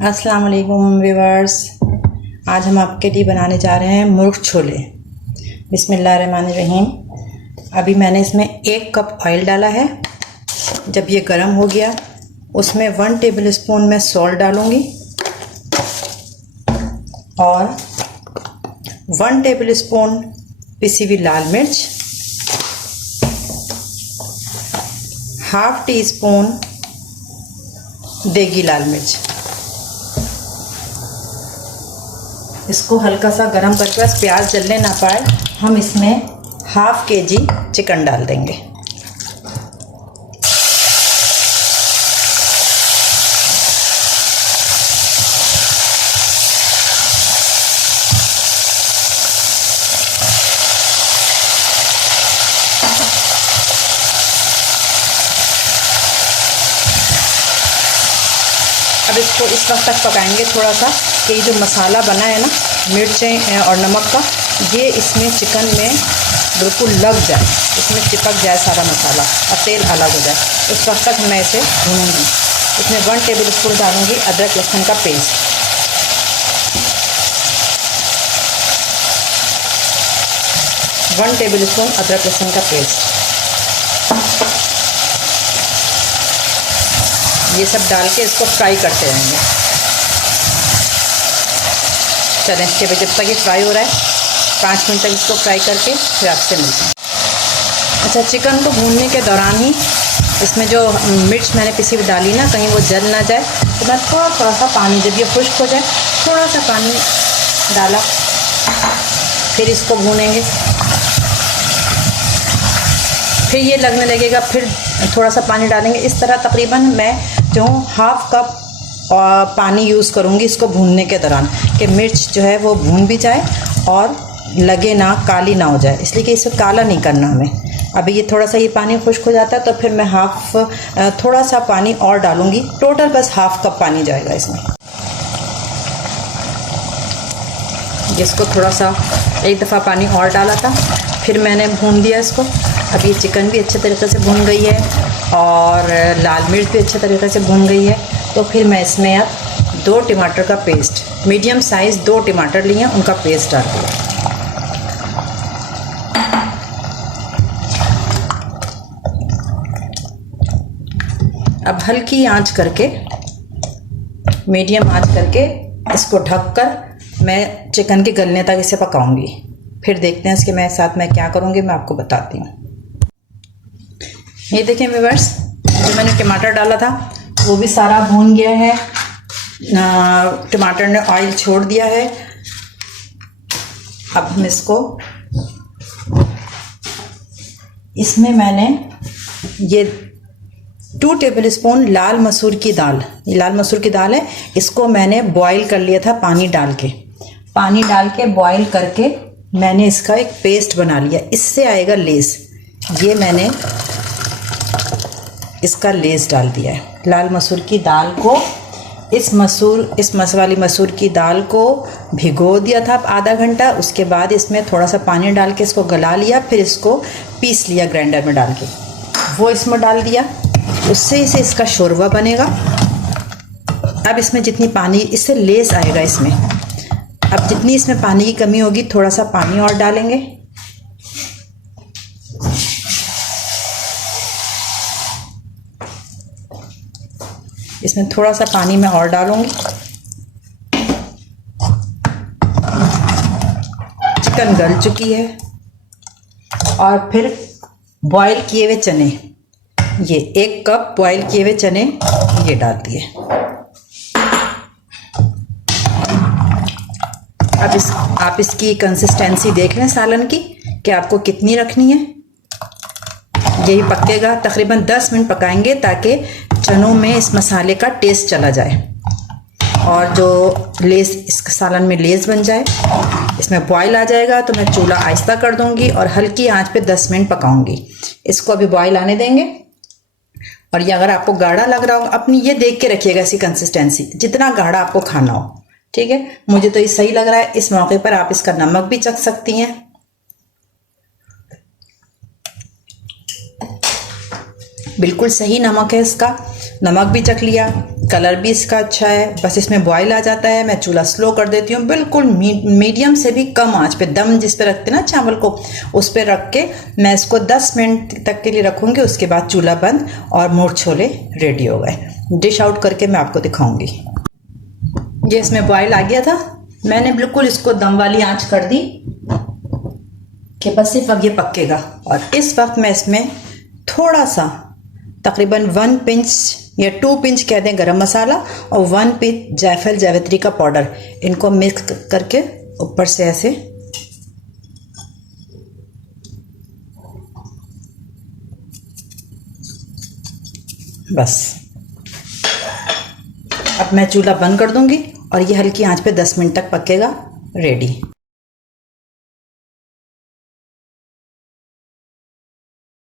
अस्सलाम वालेकुम व्यूअर्स। आज हम आपके लिए बनाने जा रहे हैं मुर्ग छोले। बिस्मिल्लाहिर्रहमानिर्रहीम। अभी मैंने इसमें 1 कप ऑयल डाला है। जब ये गर्म हो गया उसमें 1 टेबलस्पून मैं सॉल्ट डालूँगी और 1 टेबलस्पून पिसी हुई लाल मिर्च, ½ टीस्पून देगी लाल मिर्च। इसको हल्का सा गरम करके बस प्याज जलने ना पाए हम इसमें ½ केजी चिकन डाल देंगे। अब इसको इस वक्त तक पकाएंगे थोड़ा सा कि ये जो मसाला बना है ना मिर्चें और नमक का, ये इसमें चिकन में बिल्कुल लग जाए, इसमें चिपक जाए सारा मसाला और तेल अलग हो जाए। उस वक्त तक मैं इसे भूनूंगी। इसमें 1 टेबलस्पून डालूंगी अदरक लहसुन का पेस्ट, 1 टेबलस्पून अदरक लहसुन का पेस्ट। ये सब डाल के इसको फ्राई करते रहेंगे। चलें इसके जब तक ये फ्राई हो रहा है 5 मिनट तक इसको फ्राई करके फिर आपसे मिलते हैं। अच्छा, चिकन को भूनने के दौरान ही इसमें जो मिर्च मैंने पिसी हुई डाली ना, कहीं वो जल ना जाए, तो मैं थोड़ा सा पानी, जब ये खुश्क हो जाए थोड़ा सा पानी डाला, फिर इसको भूनेंगे। फिर ये लगने लगेगा, फिर थोड़ा सा पानी डालेंगे। इस तरह तकरीबन मैं जो ½ कप पानी यूज़ करूँगी इसको भूनने के दौरान, कि मिर्च जो है वो भून भी जाए और लगे ना, काली ना हो जाए, इसलिए कि इसे काला नहीं करना हमें। अभी ये थोड़ा सा ये पानी खुश्क हो जाता है तो फिर मैं थोड़ा सा पानी और डालूँगी। टोटल बस ½ कप पानी जाएगा इसमें। इसको थोड़ा सा एक दफ़ा पानी और डाला था, फिर मैंने भून दिया इसको। अब ये चिकन भी अच्छे तरीके से भून गई है और लाल मिर्च भी अच्छे तरीके से भून गई है। तो फिर मैं इसमें अब 2 टमाटर का पेस्ट, मीडियम साइज़ 2 टमाटर लिए हैं, उनका पेस्ट डाल दिया। अब हल्की आंच करके, मीडियम आंच करके इसको ढककर मैं चिकन के गलने तक इसे पकाऊंगी। फिर देखते हैं इसके साथ मैं क्या करूंगी, मैं आपको बताती हूँ। ये देखें व्यूअर्स, जो मैंने टमाटर डाला था वो भी सारा भून गया है। टमाटर ने ऑयल छोड़ दिया है। अब हम इसमें मैंने ये 2 टेबलस्पून लाल मसूर की दाल, ये लाल मसूर की दाल है, इसको मैंने बॉईल कर लिया था पानी डाल के बॉईल करके मैंने इसका एक पेस्ट बना लिया। इससे आएगा लेस। ये मैंने इसका लेस डाल दिया है। लाल मसूर की दाल को, इस मसाली मसूर की दाल को भिगो दिया था आधा घंटा। उसके बाद इसमें थोड़ा सा पानी डाल के इसको गला लिया, फिर इसको पीस लिया ग्राइंडर में डाल के, वो इसमें डाल दिया। उससे इसका शोरबा बनेगा। अब इसमें जितनी पानी, इससे लेस आएगा इसमें। अब जितनी इसमें पानी की कमी होगी थोड़ा सा पानी और डालेंगे। इसमें थोड़ा सा पानी मैं और डालूंगी। चिकन गल चुकी है और फिर बॉईल किए हुए चने, ये 1 कप बॉईल किए हुए चने ये डाल दिए। अब आप इसकी कंसिस्टेंसी देख लें सालन की, कि आपको कितनी रखनी है। यही पकेगा, तकरीबन 10 मिनट पकाएंगे ताकि चनों में इस मसाले का टेस्ट चला जाए और जो लेस, इस सालन में लेस बन जाए। इसमें बॉईल आ जाएगा तो मैं चूल्हा आहिस्ता कर दूंगी और हल्की आंच पे 10 मिनट पकाऊंगी। इसको अभी बॉईल आने देंगे। और ये अगर आपको गाढ़ा लग रहा हो, अपनी ये देख के रखिएगा इसकी कंसिस्टेंसी, जितना गाढ़ा आपको खाना हो, ठीक है। मुझे तो ये सही लग रहा है। इस मौके पर आप इसका नमक भी चख सकती हैं। बिल्कुल सही नमक है इसका। नमक भी चख लिया, कलर भी इसका अच्छा है। बस इसमें बॉयल आ जाता है, मैं चूल्हा स्लो कर देती हूँ, बिल्कुल मीडियम से भी कम आंच पे, दम जिस पे रखते ना चावल को, उस पे रख के मैं इसको 10 मिनट तक के लिए रखूँगी। उसके बाद चूल्हा बंद और मोठ छोले रेडी हो गए। डिश आउट करके मैं आपको दिखाऊँगी। ये इसमें बॉयल आ गया था, मैंने बिल्कुल इसको दम वाली आँच कर दी कि बस सिर्फ अब ये पकेगा। और इस वक्त मैं इसमें थोड़ा सा तकरीबन 1 पिंच या 2 पिंच कह दें गरम मसाला और 1 पिंच जायफल जावित्री का पाउडर, इनको मिक्स करके ऊपर से ऐसे बस। अब मैं चूल्हा बंद कर दूंगी और ये हल्की आंच पे 10 मिनट तक पकेगा। रेडी।